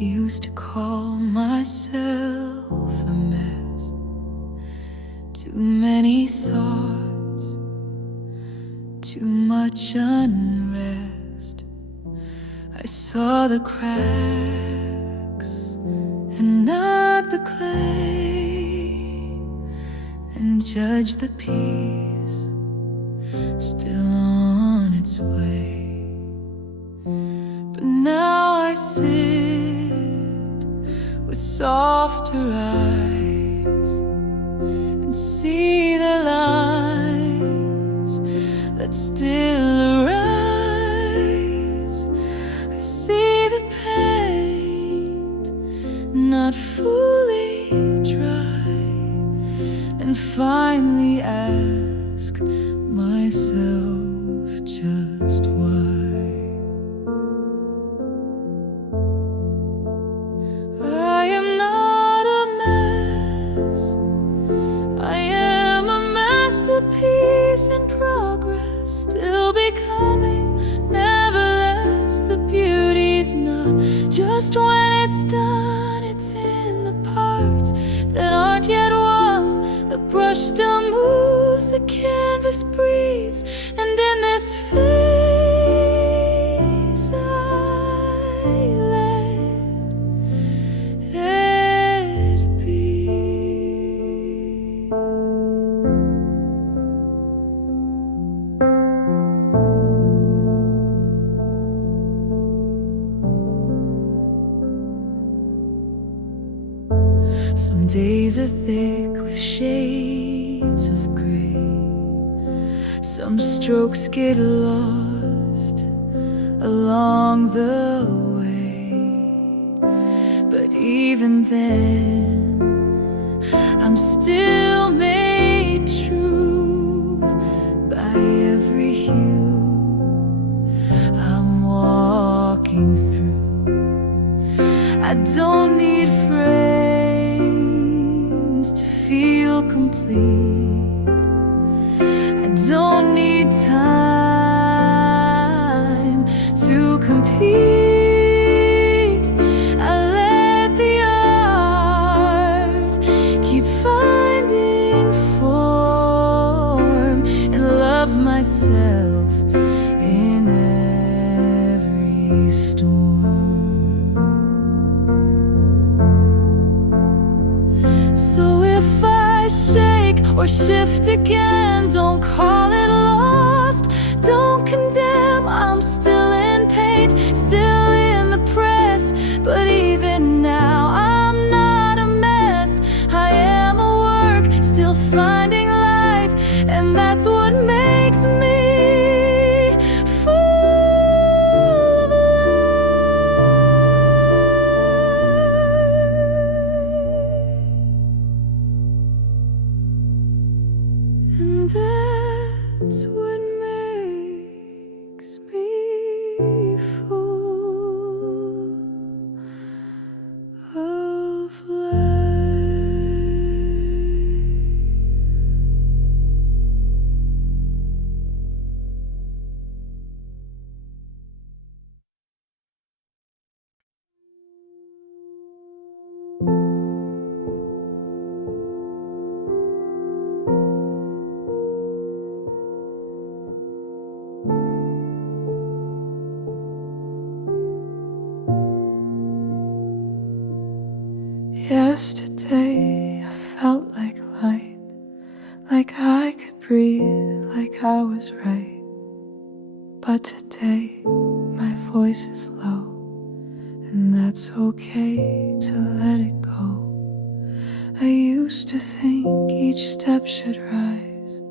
Used to call myself a mess. Too many thoughts, too much unrest. I saw the cracks and not the clay, and judged the piece still on its way. But now I sit with softer eyes and see the lines that still arise. I see the paint not fully dry, and finally ask myself just why. I am not a mess, I am a masterpiece in progress, still becoming, never less. The beauty's not just when it's done, it's in the parts that aren't yet won. The brush still moves, the canvas breathes, and in this phase I let it be. Some days are thick with shades of gray, some strokes get lost along the way. But even then, I'm still made true by every hue I'm walking through. I don't need frames to feel complete. I don't need time to compete. I let the art keep finding form, and love myself in every storm. So if I shake or shift again, don't call it lost, don't condemn. I'm still in paint, still in the press, but even now I'm not a mess. I am a work, still finding light, and that's what makes me full of light. And that's what makes me full of life. Yesterday I felt like light, like I could breathe, like I was right. But today my voice is low, and that's okay to let it go. I used to think each step should rise,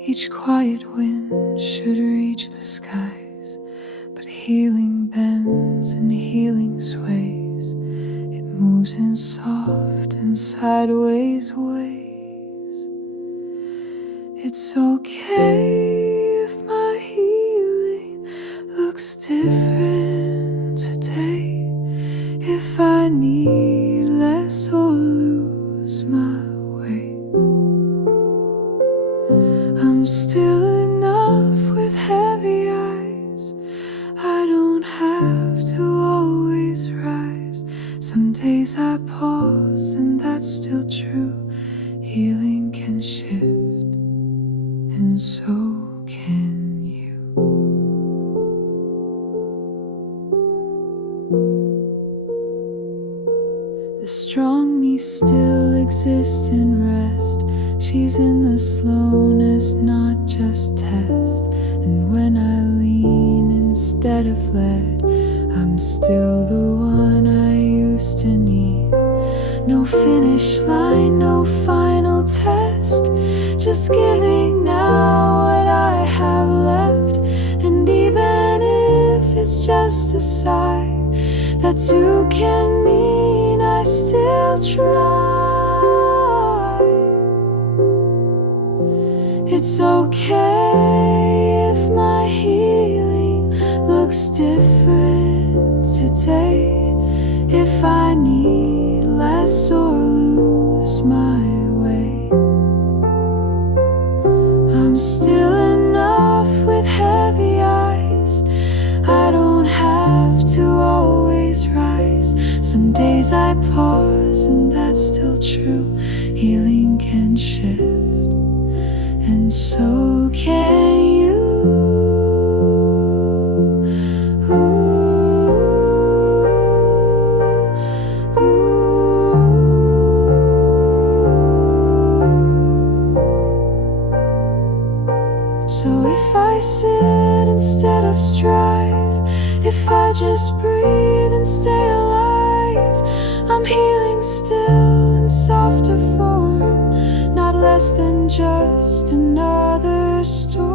each quiet wind should reach the skies. But healing bends and healing sways, it moves in soft and sideways ways. It's okay if my healing looks different today, if I need less or lose my way. I'm still enough with heavy eyes, I don't have to always rise. days I pause, and that's still true. Healing can shift, and so can you. The strong me still exists in rest. She's in the slowness, not just test. And when I lean instead of let, I'm still the one I used to need. No finish line, no final test, just giving now what I have left. And even if it's just a sigh, that too can mean I still try. It's okay if my healing looks different today, if I need less or lose my way. I'm still enough with heavy eyes. I don't have to always rise. Some days I pause, and that's still true. Healing can shift, and so can you. So if I sit instead of strive, if I just breathe and stay alive, I'm healing still in softer form, not less than just another storm.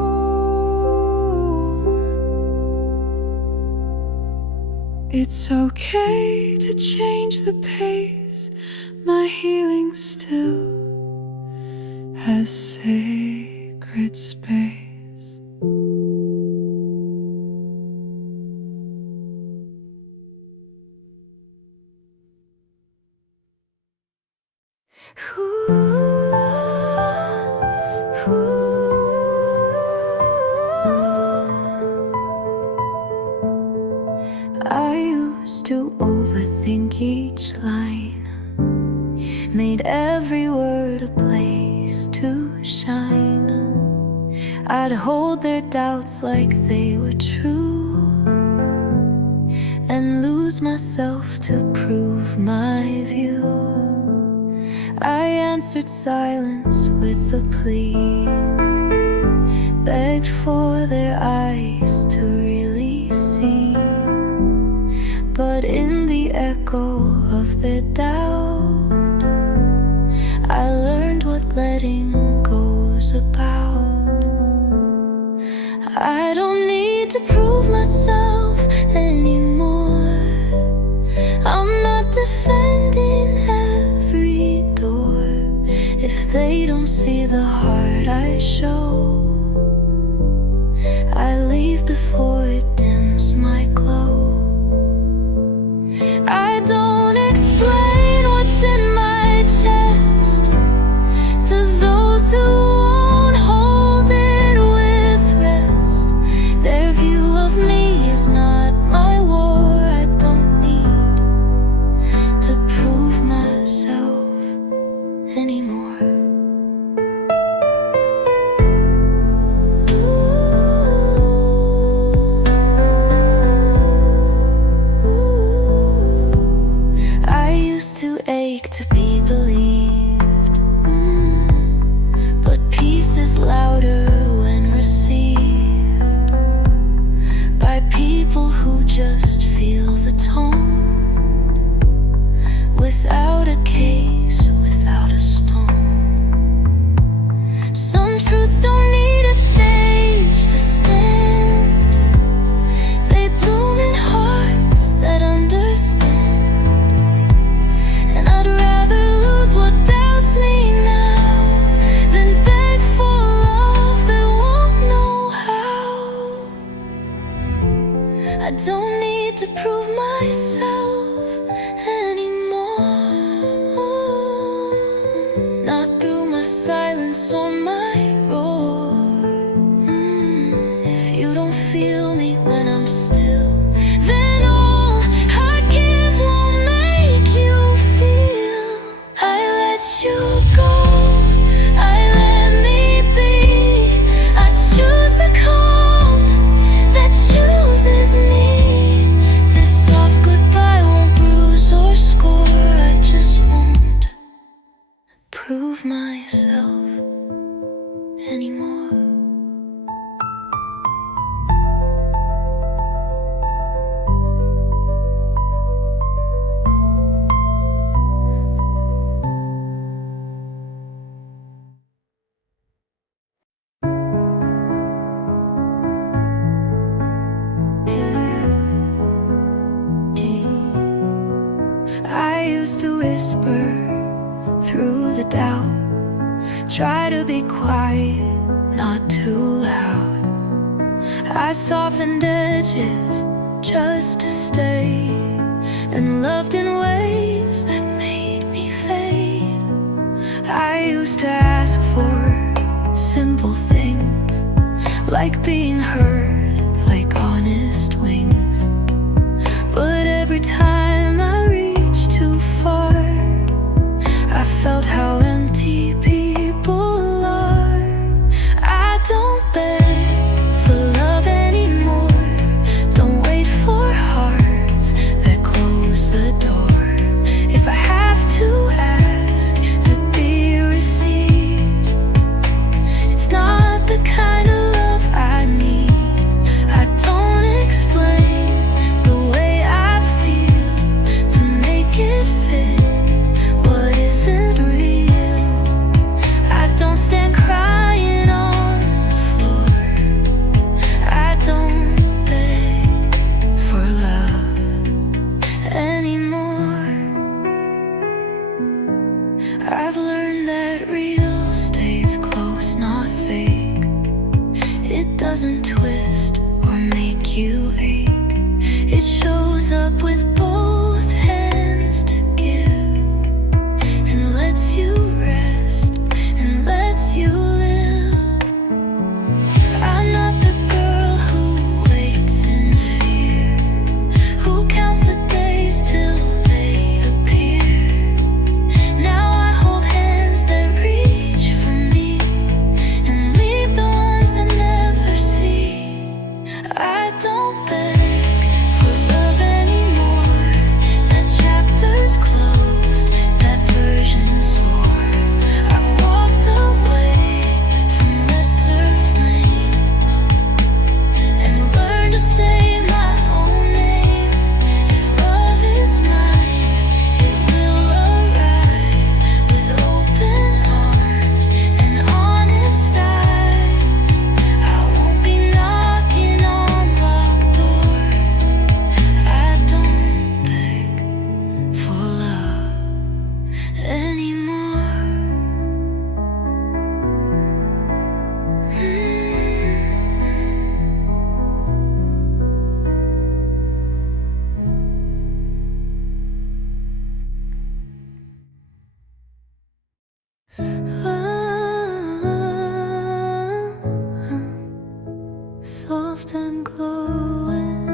It's okay to change the pace. My healing still has sacred space. I used to overthink each line, made every word a place to shine. I'd hold their doubts like they were true, and lose myself to prove my view. I answered silence with a plea, begged for their eyes to really see. But in the echo of their doubt, I learned what letting go's about. I don't need to prove myself anymore. I'm not defending every door. If they don't see the heart I show, I leave before it dims my glow. I don't explain what's in my chest to those who won't hold it with rest. Their view of me is not my war. I don't need to prove myself anymore. To be believed, but peace is louder when received by people who just feel the tone, without a case, without a stone. Some truths don't need a stage to stand. They bloom in hearts that understand. And I'd rather used to whisper through the doubt, try to be quiet, not too loud. I softened edges just to stay, and loved in ways that made me fade. I used to ask for simple things, like being heard, like honest wings. But every time I reached too far, I felt how empty people are. I don't beg for love anymore, don't wait for hearts that close the door. If I have to ask to be received, it's not the kind of love I need. I don't explain the way I feel to make it fit what isn't real. I don't stand crying on the floor, I don't beg for love anymore. I've learned that real stays close, not fake. It doesn't twist or make you ache. It shows up with both hands to give, and lets you rest, and lets you live. I'm not the girl who waits in fear, who counts the days till they appear. Now I hold hands that reach for me, and leave the ones that never see. I don't beg for love anymore, that chapter's closed, that version's swore. I've walked away from lesser flames, and learned to say my own name. If love is mine, it will arrive with open arms and honest eyes. I won't be knocking on locked doors. I don't beg for love anymore. Soft and glowing,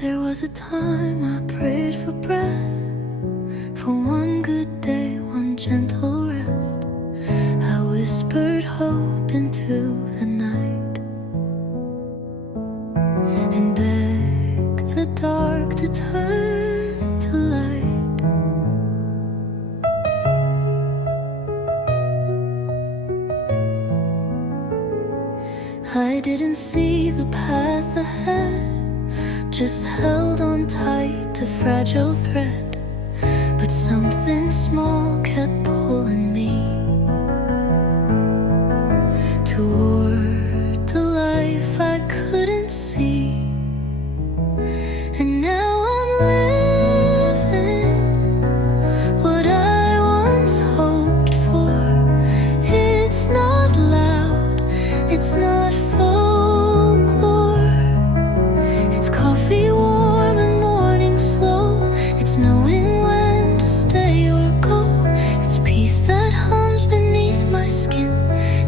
there was a time I prayed for breath, for one good day, one gentle rest. I whispered hope into the night, and begged the dark to turn to light. I didn't see the path ahead, just held on tight to fragile thread. But something small kept pulling me toward the life I couldn't see. And now I'm living what I once hoped for. It's not loud, it's not folklore. It's coffee warm and morning slow. It's knowing when to stay or go. It's peace that hums beneath my skin.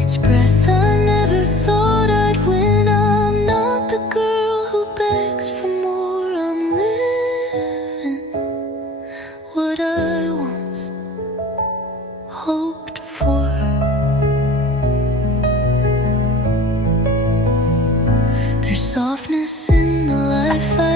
It's breath I never thought I'd win. I'm not the girl who begs for more. I'm living what I once hoped for. There's softness in the life I